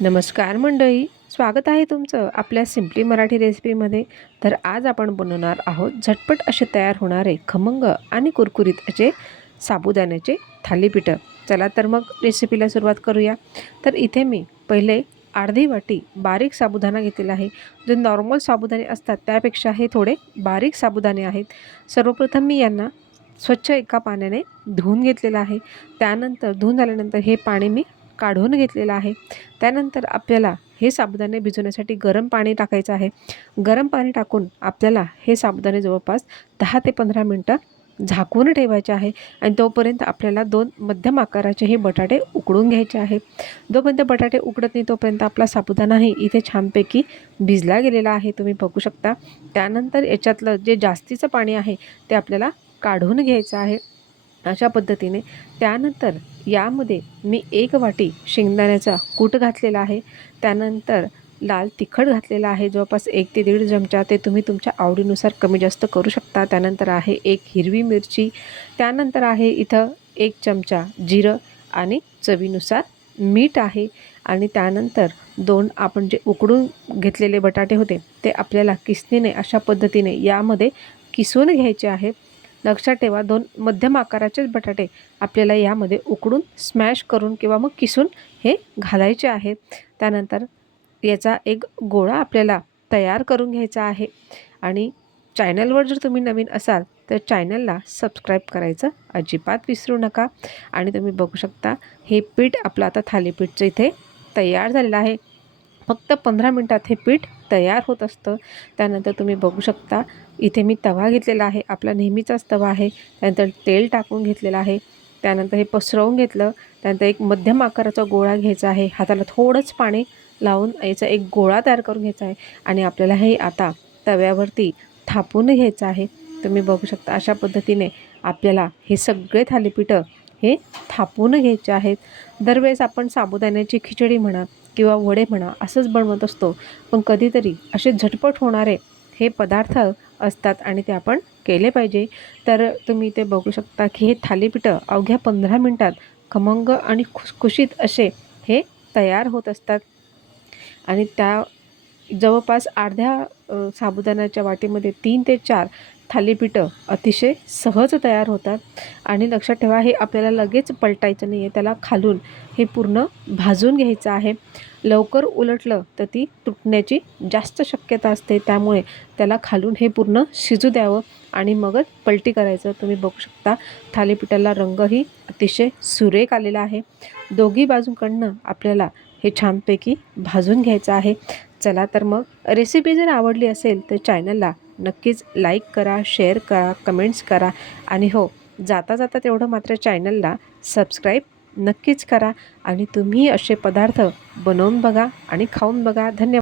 नमस्कार मंडळी स्वागत आहे तुमचं आपल्या सिम्पली मराठी रेसिपीमध्ये तर आज आपण बनवणार आहोत झटपट असे तयार होणारे खमंग आणि कुरकुरीत असे साबुदाण्याचे थालीपीठं. चला तर मग रेसिपीला सुरुवात करूया. तर इथे मी पहिले अर्धी वाटी बारीक साबुदाणा घेतलेला आहे. जे नॉर्मल साबुदाणे असतात त्यापेक्षा हे थोडे बारीक साबुदाणे आहेत. सर्वप्रथम मी यांना स्वच्छ एका पाण्याने धुवून घेतलेलं आहे. त्यानंतर धुवून झाल्यानंतर हे पाणी मी काढून घेतलेलं आहे. त्यानंतर आपल्याला हे साबुदाणे भिजवण्यासाठी गरम पाणी टाकायचं आहे. गरम पाणी टाकून आपल्याला हे साबुदाणे जवळपास दहा ते पंधरा मिनटं झाकून ठेवायचे आहे. आणि तोपर्यंत आपल्याला दोन मध्यम आकाराचे हे बटाटे उकडून घ्यायचे आहे. जोपर्यंत बटाटे उकडत नाही तोपर्यंत आपला साबुदाणाही इथे छानपैकी भिजला गेलेला आहे. तुम्ही बघू शकता. त्यानंतर याच्यातलं जे जास्तीचं पाणी आहे ते आपल्याला काढून घ्यायचं आहे. अशा पद्धतीने त्यानंतर यामध्ये मी एक वाटी शेंगदाण्याचा कूट घातलेला आहे. त्यानंतर लाल तिखट घातलेला आहे. जवळपास एक ते दीड चमचा ते तुम्ही तुमच्या आवडीनुसार कमी जास्त करू शकता. त्यानंतर आहे एक हिरवी मिरची. त्यानंतर आहे इथं एक चमचा जिरं आणि चवीनुसार मीठ आहे. आणि त्यानंतर दोन आपण जे उकडून घेतलेले बटाटे होते ते आपल्याला किसणीने अशा पद्धतीने यामध्ये किसून घ्यायचे आहेत. लक्षात ठेवा दोन मध्यम आकाराचेच बटाटे आपल्याला यामध्ये उकडून स्मॅश करून किंवा मग किसून हे घालायचे आहेत त्यानंतर याचा एक गोळा आपल्याला तयार करून घ्यायचा आहे. आणि चॅनलवर जर तुम्ही नवीन असाल तर चॅनलला सबस्क्राईब करायचं अजिबात विसरू नका. आणि तुम्ही बघू शकता हे पीठ आपलं आता थालीपीठचं इथे तयार झालेलं आहे. फक्त पंधरा मिनटात हे पीठ तयार होत असतं. त्यानंतर तुम्ही बघू शकता इथे मी तवा घेतलेला आहे. आपला नेहमीचाच तवा आहे. त्यानंतर तेल टाकून घेतलेलं आहे. त्यानंतर हे पसरवून घेतलं. त्यानंतर एक मध्यम आकाराचा गोळा घ्यायचा आहे. हाताला थोडंच पाणी लावून याचा एक गोळा तयार करून घ्यायचा आहे. आणि आपल्याला हे आता तव्यावरती थापून घ्यायचं आहे. तुम्ही बघू शकता अशा पद्धतीने आपल्याला हे सगळे थालीपीठं हे थापून घ्यायचे आहेत. दरवेळेस आपण साबुदाण्याची खिचडी म्हणा किंवा वडे म्हणा असंच बनवत असतो. पण कधीतरी असे झटपट होणारे हे पदार्थ असतात आणि ते आपण केले पाहिजे. तर तुम्ही ते बघू शकता की हे थालीपीठं अवघ्या पंधरा मिनटात खमंग आणि खुसखुशीत असे हे तयार होत असतात. आणि त्या जवळपास अर्ध्या साबुदाण्याच्या वाटीमध्ये तीन ते चार थालीपीठं अतिशय सहज तयार होतात. आणि लक्षात ठेवा हे आपल्याला लगेच पलटायचं नाही आहे त्याला खालून हे पूर्ण भाजून घ्यायचं आहे. लवकर उलटलं तर ती तुटण्याची जास्त शक्यता असते. त्यामुळे त्याला खालून हे पूर्ण शिजू द्यावं आणि मगच पलटी करायचं. तुम्ही बघू शकता थालीपीठाला रंगही अतिशय सुरेख आलेला आहे. दोघी बाजूंकडनं आपल्याला हे छानपैकी भाजून घ्यायचं आहे. चला तर मग रेसिपी जर आवडली असेल तर चॅनलला नक्कीच लाईक करा शेअर करा कमेंट्स करा. आणि हो जाता जाता तेवढं मात्र चॅनलला सबस्क्राईब नक्कीच करा. आणि तुम्ही असे पदार्थ बनवून बघा आणि खाऊन बघा. धन्यवाद.